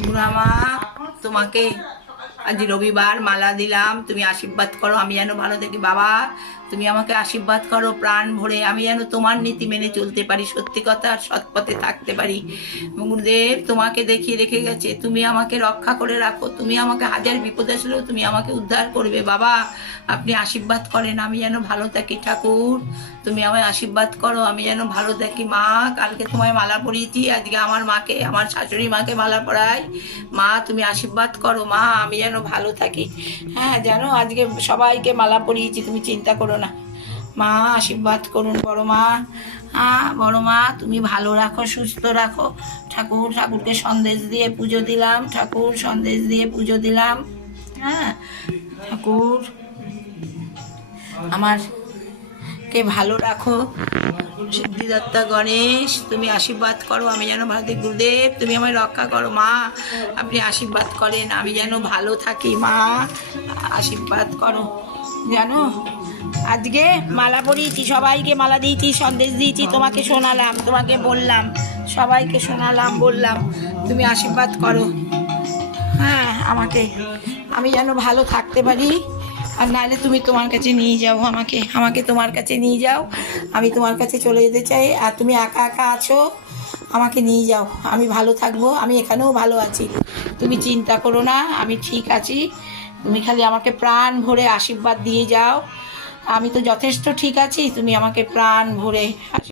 বুড়া মা, তোমাকে আজ রবিবার মালা দিলাম, তুমি আশীর্বাদ করো আমি যেন ভালো থাকি। বাবা, তুমি আমাকে আশীর্বাদ করো প্রাণ ভরে, আমি যেন তোমার নীতি মেনে চলতে পারি, সত্যি কথা আর সৎ পথে থাকতে পারি। গুরুদেব তোমাকে দেখিয়ে রেখে গেছে, তুমি আমাকে রক্ষা করে রাখো, তুমি আমাকে হাজার বিপদ আসলেও তুমি আমাকে উদ্ধার করবে। বাবা, আপনি আশীর্বাদ করেন আমি যেন ভালো থাকি। ঠাকুর, তুমি আমায় আশীর্বাদ করো আমি যেন ভালো থাকি। মা, কালকে তোমায় মালা পরিয়েছি, আজকে আমার মাকে, আমার শাশুড়ি মাকে মালা পরাই। মা, তুমি আশীর্বাদ করো মা, আমি যেন ভালো থাকি। হ্যাঁ, জানো আজকে সবাইকে মালা পরিয়েছি, তুমি চিন্তা করো না। মা, আশীর্বাদ করুন বড় মা। হ্যাঁ বড় মা, তুমি ভালো রাখো, সুস্থ রাখো। ঠাকুর, ঠাকুরকে সন্দেশ দিয়ে পুজো দিলাম, ঠাকুর সন্দেশ দিয়ে পুজো দিলাম। হ্যাঁ ঠাকুর, আমার কে ভালো রাখো। সিদ্ধিদাতা গণেশ, তুমি আশীর্বাদ করো আমি যেন ভালো থাকি। গুরুদেব, তুমি আমায় রক্ষা করো। মা, আপনি আশীর্বাদ করেন আমি যেন ভালো থাকি। মা, আশীর্বাদ করো। জানো আজকে মালা পরিয়েছি, সবাইকে মালা দিয়েছি, সন্দেশ দিয়েছি, তোমাকে শোনালাম, তোমাকে বললাম, সবাইকে শোনালাম, বললাম তুমি আশীর্বাদ করো। হ্যাঁ, আমাকে, আমি যেন ভালো থাকতে পারি। আর নাহলে তুমি তোমার কাছে নিয়ে যাও, আমাকে আমাকে তোমার কাছে নিয়ে যাও, আমি তোমার কাছে চলে যেতে চাই। আর তুমি একা একা আছো, আমাকে নিয়ে যাও, আমি ভালো থাকবো, আমি এখানেও ভালো আছি, তুমি চিন্তা করো না, আমি ঠিক আছি। তুমি খালি আমাকে প্রাণ ভরে আশীর্বাদ দিয়ে যাও, আমি তো যথেষ্ট ঠিক আছি, তুমি আমাকে প্রাণ ভরে